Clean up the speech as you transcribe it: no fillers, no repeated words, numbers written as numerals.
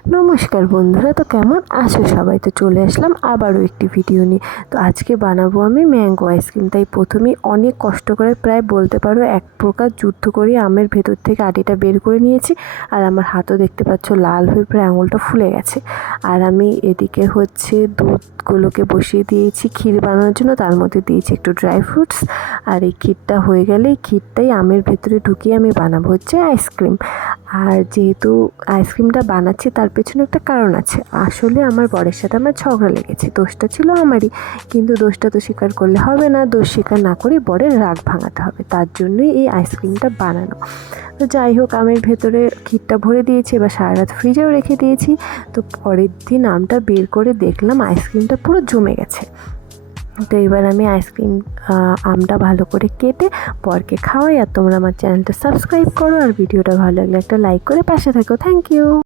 নমস্কার বন্ধুরা, তো কেমন আছো সবাই? তো চলে আসলাম আবারও একটি ভিডিও নিয়ে। তো আজকে বানাবো আমি ম্যাঙ্গো আইসক্রিম। তাই প্রথমেই অনেক কষ্ট করে, প্রায় বলতে পারো এক প্রকার যুদ্ধ করে আমের ভেতর থেকে আটিটা বের করে নিয়েছি। আর আমার হাতও দেখতে পাচ্ছ লাল হয়ে প্রায় আঙুলটা ফুলে গেছে। আর আমি এদিকে হচ্ছে দুধগুলোকে বসিয়ে দিয়েছি ক্ষীর বানানোর জন্য, তার মধ্যে দিয়েছি একটু ড্রাই ফ্রুটস। আর এই ক্ষীরটা হয়ে গেলে এই ক্ষীরটাই আমের ভেতরে ঢুকিয়ে আমি বানাবো হচ্ছে আইসক্রিম। আর যেহেতু আইসক্রিমটা বানাচ্ছি তার পেছনে একটা কারণ আছে। আসলে আমার বরের সাথে আমার ঝগড়া লেগেছে, দোষটা ছিল আমারই। কিন্তু দোষটা তো স্বীকার করলে হবে না, দোষ স্বীকার না করে বরের রাগ ভাঙাতে হবে, তার জন্যই এই আইসক্রিমটা বানানো। তো যাই হোক, আমের ভেতরে ক্ষীরটা ভরে দিয়েছি, এবার সারা রাত ফ্রিজেও রেখে দিয়েছি। তো পরের দিন আমটা বের করে দেখলাম আইসক্রিমটা পুরো জমে গেছে। তো এবার আমি আমটা ভালো করে কেটে বরকে খাওয়াই। আর তোমরা আমার চ্যানেলটা সাবস্ক্রাইব করো, আর ভিডিওটা ভালো লাগলে একটা লাইক করে পাশে থাকো। Thank you.